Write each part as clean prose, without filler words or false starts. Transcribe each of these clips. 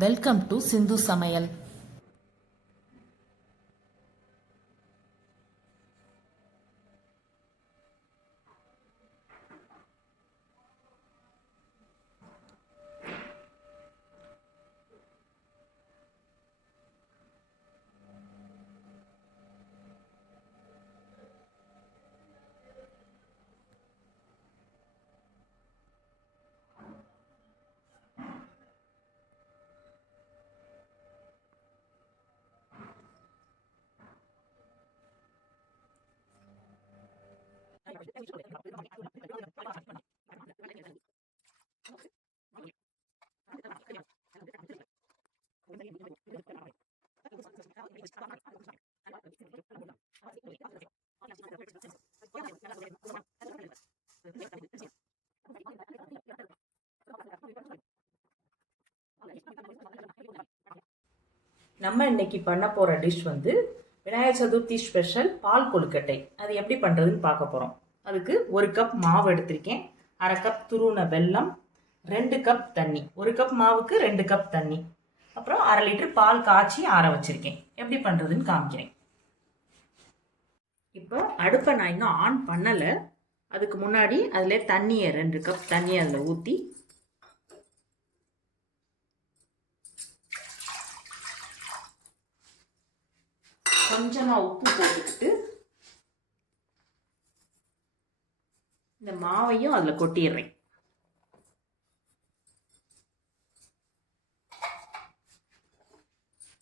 Welcome to சிந்து சமையல். நம்ம இன்னைக்கு பண்ண போகிற டிஷ் விநாயகர் சதுர்த்தி ஸ்பெஷல் பால் கொழுக்கட்டை. அது எப்படி பண்ணுறதுன்னு பார்க்க போகிறோம். அதுக்கு 1 கப் மாவு எடுத்திருக்கேன், 1/2 கப் துருவின வெல்லம், 2 கப் தண்ணி. 1 கப் மாவுக்கு 2 கப் தண்ணி, அப்புறம் 1/2 லிட்டர் பால் காய்ச்சி ஆற வச்சுருக்கேன். எப்படி பண்ணுறதுன்னு காமிக்கிறேன். இப்போ அடுப்பை நான் இன்னும் ஆன் பண்ணலை. அதுக்கு முன்னாடி அதில் தண்ணியை 2 கப் தண்ணியை அதில் ஊற்றி கொஞ்சமாக உப்பு போட்டுக்கிட்டு இந்த மாவையும் அதில் கொட்டிடுறேன்.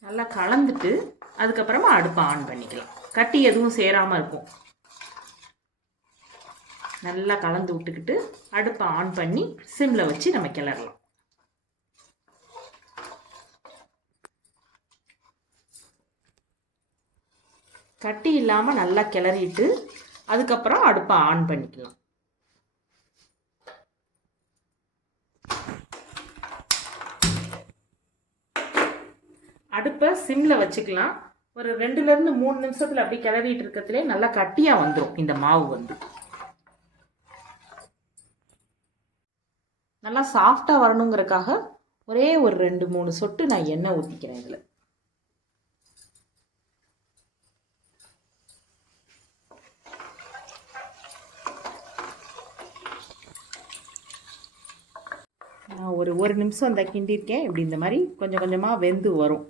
நல்லா கலந்துட்டு அதுக்கப்புறமா அடுப்பை ஆன் பண்ணிக்கலாம். கட்டி எதுவும் சேராமல் இருக்கும். நல்லா கலந்து விட்டுக்கிட்டு அடுப்பை ஆன் பண்ணி சிம்மில் வச்சு நம்ம கிளறலாம். கட்டி இல்லாமல் நல்லா கிளறிட்டு அதுக்கப்புறம் அடுப்பை ஆன் பண்ணிக்கலாம். அடுப்பை சிம்மில் வச்சுக்கலாம். ஒரு 2லேருந்து 3 நிமிஷத்தில் அப்படி கிளறிட்டு இருக்கிறதுலே நல்லா கட்டியாக வந்துடும். இந்த மாவு நல்லா சாஃப்டாக வரணுங்கிறதுக்காக ஒரே ஒரு 2-3 சொட்டு நான் எண்ணெய் ஊற்றிக்கிறேன். இதில் நான் ஒரு நிமிஷம் அந்த கிண்டியிருக்கேன். இப்படி இந்த மாதிரி கொஞ்சம் கொஞ்சமாக வெந்து வரும்.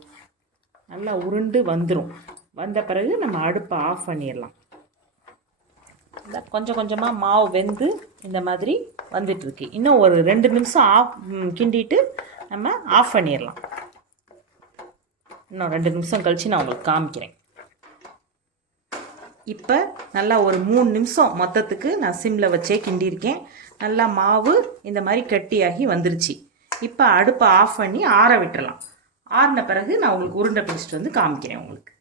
நல்லா உருண்டு வந்துடும். வந்த பிறகு நம்ம அடுப்பை ஆஃப் பண்ணிடலாம். கொஞ்சம் கொஞ்சமாக மாவு வெந்து இந்த மாதிரி வந்துட்டுருக்கு. இன்னும் ஒரு 2 நிமிஷம் கிண்டிட்டு நம்ம ஆஃப் பண்ணிடலாம். இன்னும் 2 நிமிஷம் கழித்து நான் உங்களுக்கு காமிக்கிறேன். இப்போ நல்லா ஒரு 3 நிமிஷம் மொத்தத்துக்கு நான் சிம்மில் வச்சே கிண்டியிருக்கேன். நல்லா மாவு இந்த மாதிரி கட்டியாகி வந்துருச்சு. இப்போ அடுப்பை ஆஃப் பண்ணி ஆற விட்டுறலாம். ஆறின பிறகு நான் உங்களுக்கு உருண்டை பிடிச்சிட்டு காமிக்கிறேன். உங்களுக்கு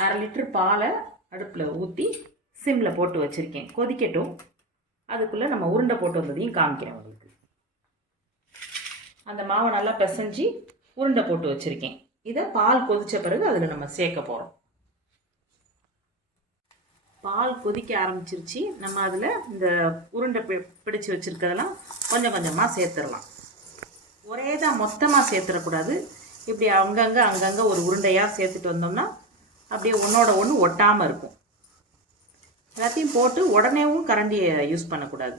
1/2 லிட்டர் பாலை அடுப்பில் ஊற்றி சிம்மில் போட்டு வச்சுருக்கேன். கொதிக்கட்டும். அதுக்குள்ளே நம்ம உருண்டை போட்டு வந்ததையும் காமிக்கிறேன் உங்களுக்கு. அந்த மாவை நல்லா பிசைஞ்சு உருண்டை போட்டு வச்சுருக்கேன். இதை பால் கொதித்த பிறகு அதில் நம்ம சேர்க்க போகிறோம். பால் கொதிக்க ஆரம்பிச்சிருச்சு. நம்ம அதில் இந்த உருண்டை பிடிச்சி வச்சுருக்கிறதெல்லாம் கொஞ்சம் கொஞ்சமாக சேர்த்துடலாம். ஒரே தான் மொத்தமாக சேர்த்துடக்கூடாது. இப்படி அங்கங்கே ஒரு உருண்டையாக சேர்த்துட்டு வந்தோம்னா அப்படியே ஒன்றோட ஒன்று ஒட்டாமல் இருக்கும். எல்லாத்தையும் போட்டு உடனேவும் கரண்டியை யூஸ் பண்ணக்கூடாது.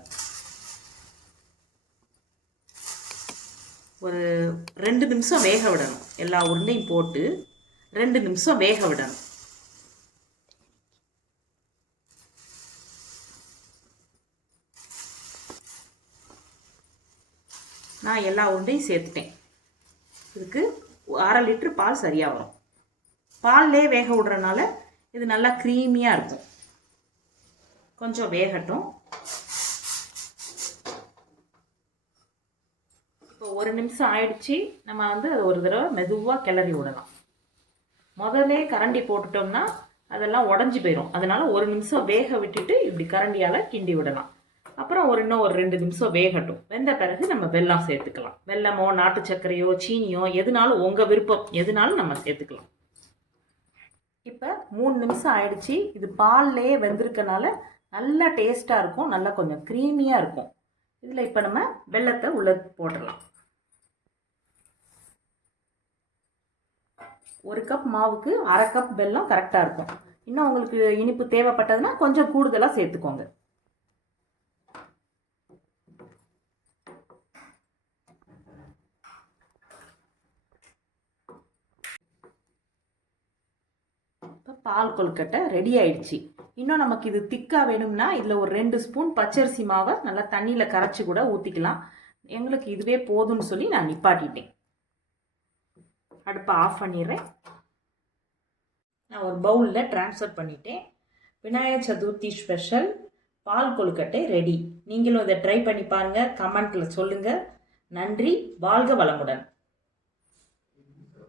ஒரு 2 நிமிஷம் வேக விடணும். எல்லா உருண்டையும் போட்டு 2 நிமிஷம் வேக விடணும். நான் எல்லா உருண்டையும் சேர்த்துட்டேன். இதுக்கு 1/2 லிட்டர் பால் சரியாக வரும். பால்லே வேக விடுறதுனால இது நல்லா க்ரீமியாக இருக்கும். கொஞ்சம் வேகட்டும். இப்போ 1 நிமிஷம் ஆயிடுச்சு. நம்ம அது ஒரு தடவை மெதுவாக கிளறி விடலாம். முதல்ல கரண்டி போட்டுட்டோம்னா அதெல்லாம் உடஞ்சி போயிடும். அதனால 1 நிமிஷம் வேக விட்டுட்டு இப்படி கரண்டியால் கிண்டி விடலாம். அப்புறம் இன்னும் ஒரு 2 நிமிஷம் வேகட்டும். வெந்த பிறகு நம்ம வெல்லம் சேர்த்துக்கலாம். வெல்லமோ நாட்டு சர்க்கரையோ சீனியோ எதுனாலும் உங்கள் விருப்பம், எதுனாலும் நம்ம சேர்த்துக்கலாம். இப்போ 3 நிமிஷம் ஆயிடுச்சு. இது பால்லையே வெந்திருக்கனால நல்லா டேஸ்ட்டாக இருக்கும். நல்லா கொஞ்சம் க்ரீமியாக இருக்கும். இதில் இப்போ நம்ம வெல்லத்தை உள்ளே போட்டுடலாம். 1 கப் மாவுக்கு 1/2 கப் வெல்லம் கரெக்டாக இருக்கும். இன்னும் உங்களுக்கு இனிப்பு தேவைப்பட்டதுன்னா கொஞ்சம் கூடுதலாக சேர்த்துக்கோங்க. இப்போ பால் கொழுக்கட்டை ரெடி ஆயிடுச்சு. இன்னும் நமக்கு இது திக்காக வேணும்னா இதில் ஒரு 2 ஸ்பூன் பச்சரிசி மாவை நல்லா தண்ணியில் கரைச்சி கூட ஊற்றிக்கலாம். எங்களுக்கு இதுவே போதும்னு சொல்லி நான் நிப்பாட்டிட்டேன். அடுப்பை ஆஃப் பண்ணிடுறேன். நான் ஒரு பவுலில் ட்ரான்ஸ்ஃபர் பண்ணிட்டேன். விநாயகர் சதுர்த்தி ஸ்பெஷல் பால் கொழுக்கட்டை ரெடி. நீங்களும் இதை ட்ரை பண்ணி பாருங்கள். கமெண்ட்டில் சொல்லுங்கள். நன்றி. வாழ்க வளமுடன்.